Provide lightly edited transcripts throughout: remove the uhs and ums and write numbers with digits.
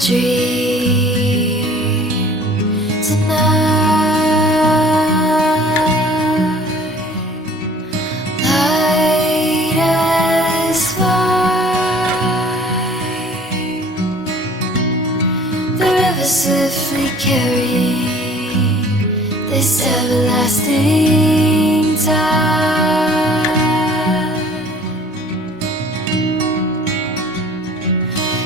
dream tonight. Light as fire, the river swiftly carrying this everlasting tide.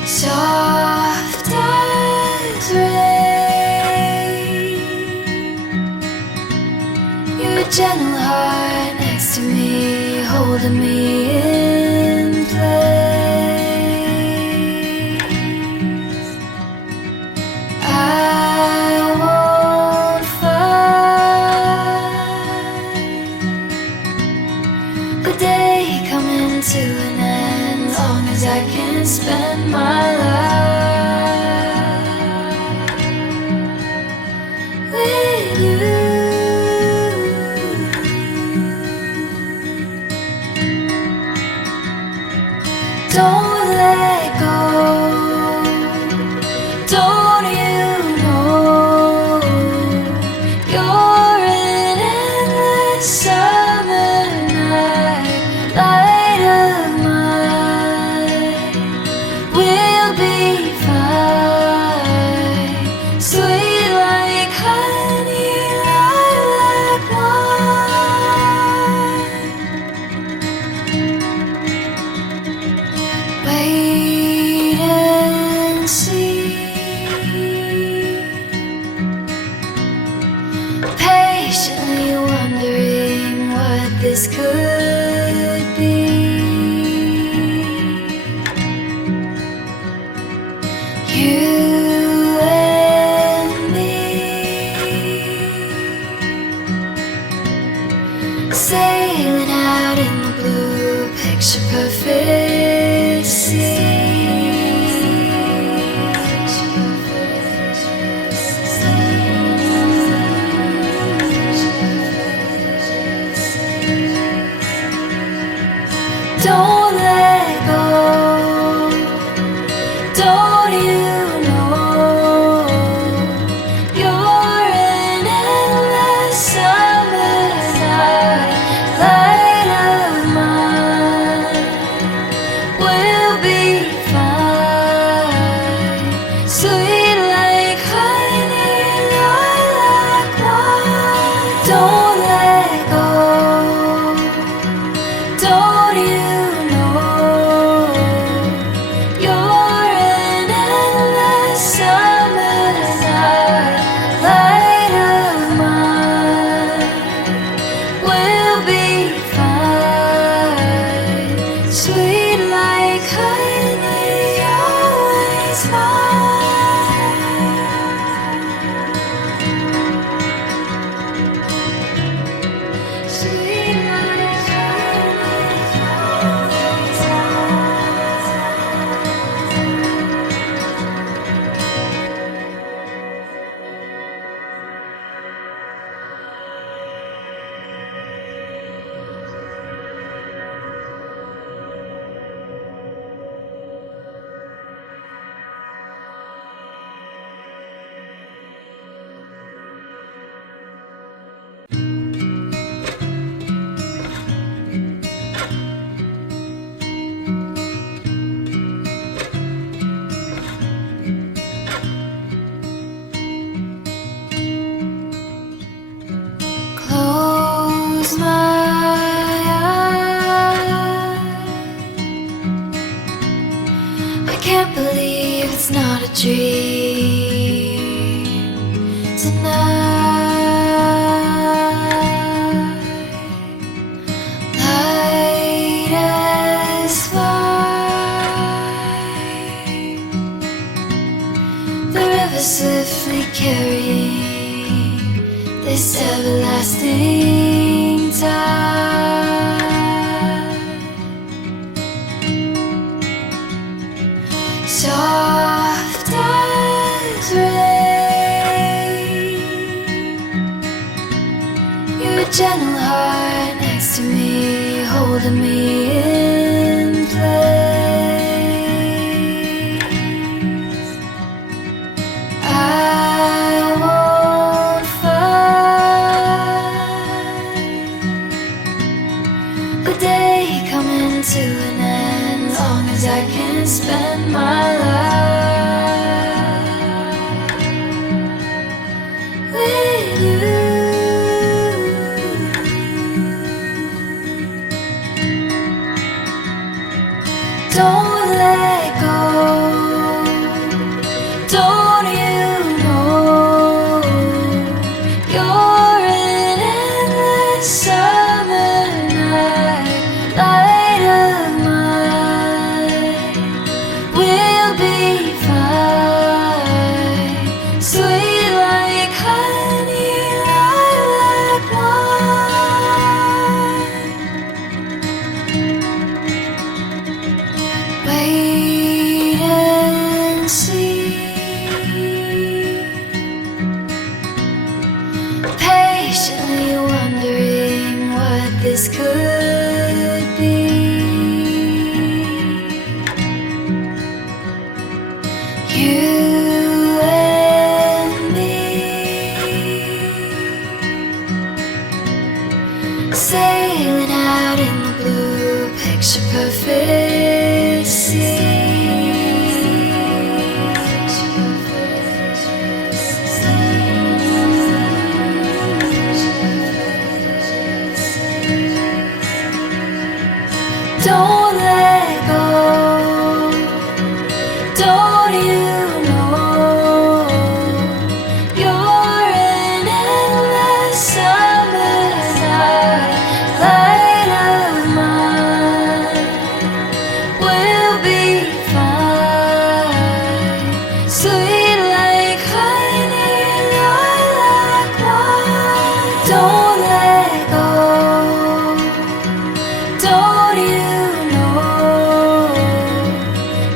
Soft as rain, your gentle heart next to me, holding me in place. I won't fight the day coming to an end, long as I can spend my life with you. Don't let go. Don't you know you're an endless summer night, light of mine. We'll be fine, sweet like honey, lilac wine. Wait and see, patiently wondering what this could be. You and me, sailing out in the blue, picture perfect sea. Don't let go. Don't you know you're an endless summer night, light of mine. We'll be fine, sweet like honey, lilac wine. Don't let go. Don't you know you're an endless summer night, light of mine. We'll be fine, sweet like honey, always mine. Sweet like honey, always close my eyes. I can't believe it's not a dream tonight. Light as fire, the river swiftly carrying this everlasting tide. Soft as rain, your gentle heart next to me, holding me in place. Don't let go. Don't you know you're an endless summer night, light of mine. We'll be fine, sweet like honey, lilac wine. Wait and see, patiently wondering what this could be. You and me, sailing out in the blue, picture perfect sea. Don't let go. Don't you know you're an endless summer night, light of mine. We'll be fine, sweet like honey, lilac wine. Don't let go. Don't you know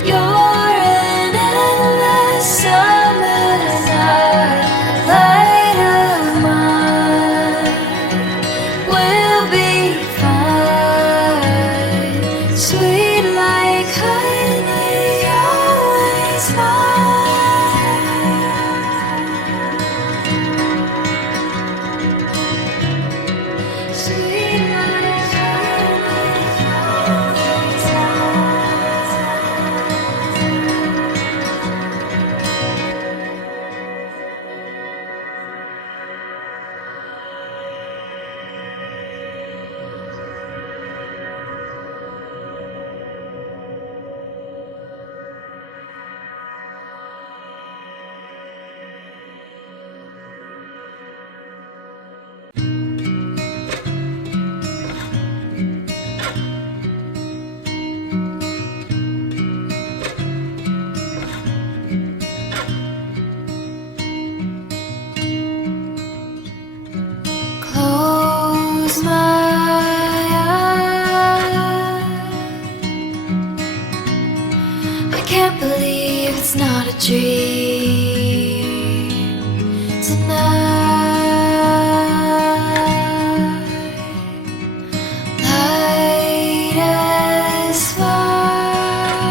you're an endless summer night, light of mine. We'll be fine, sweet like honey, always mine. Sweet like honey, always close my eyes. I can't believe it's not a dream tonight. Light as fire,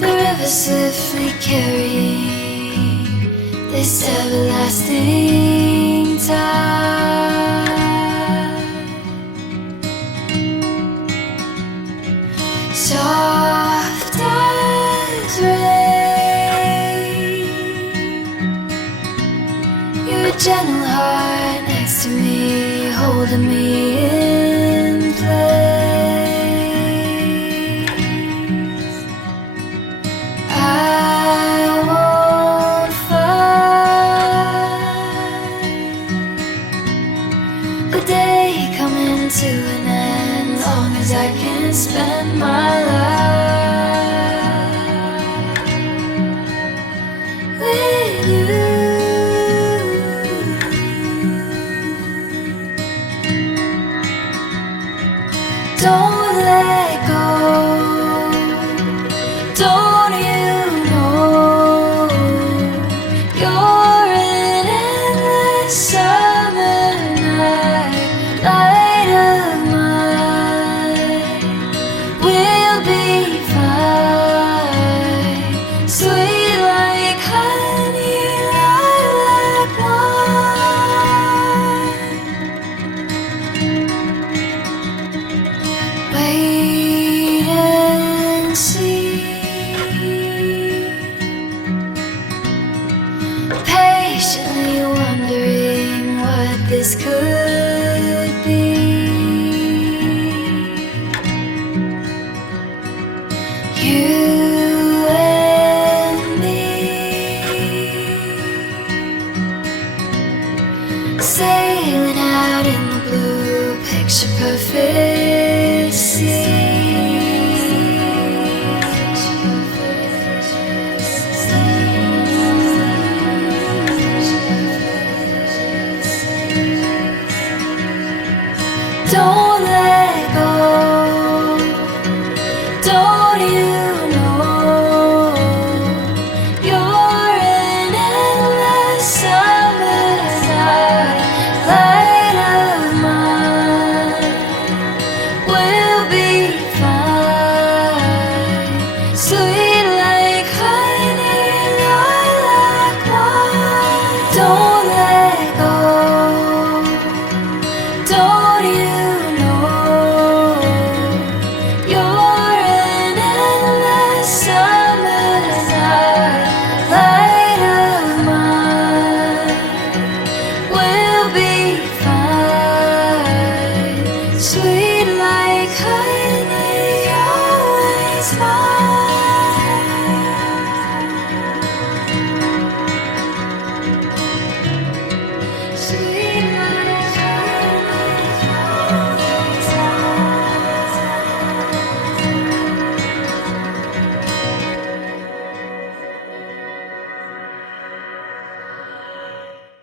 the river swiftly carrying this everlasting tide. Soft as rain, your gentle heart next to me, holding me in place. I won't fight the day coming to an end, long as I can spend my life with you. Don't let go. Don't you know you're an endless summer night, light of mine. We'll be fine, sweet like honey, lilac wine. Wait and see, patiently wondering what this could be. Sailing out in the blue, picture perfect sea. Don't let go. Don't you know you're an endless summer night, light of mine. We'll be fine, sweet like honey, lilac wine. Don't let go. Don't you know you're an endless summer night, light of mine. We'll be fine, sweet like honey, always mine.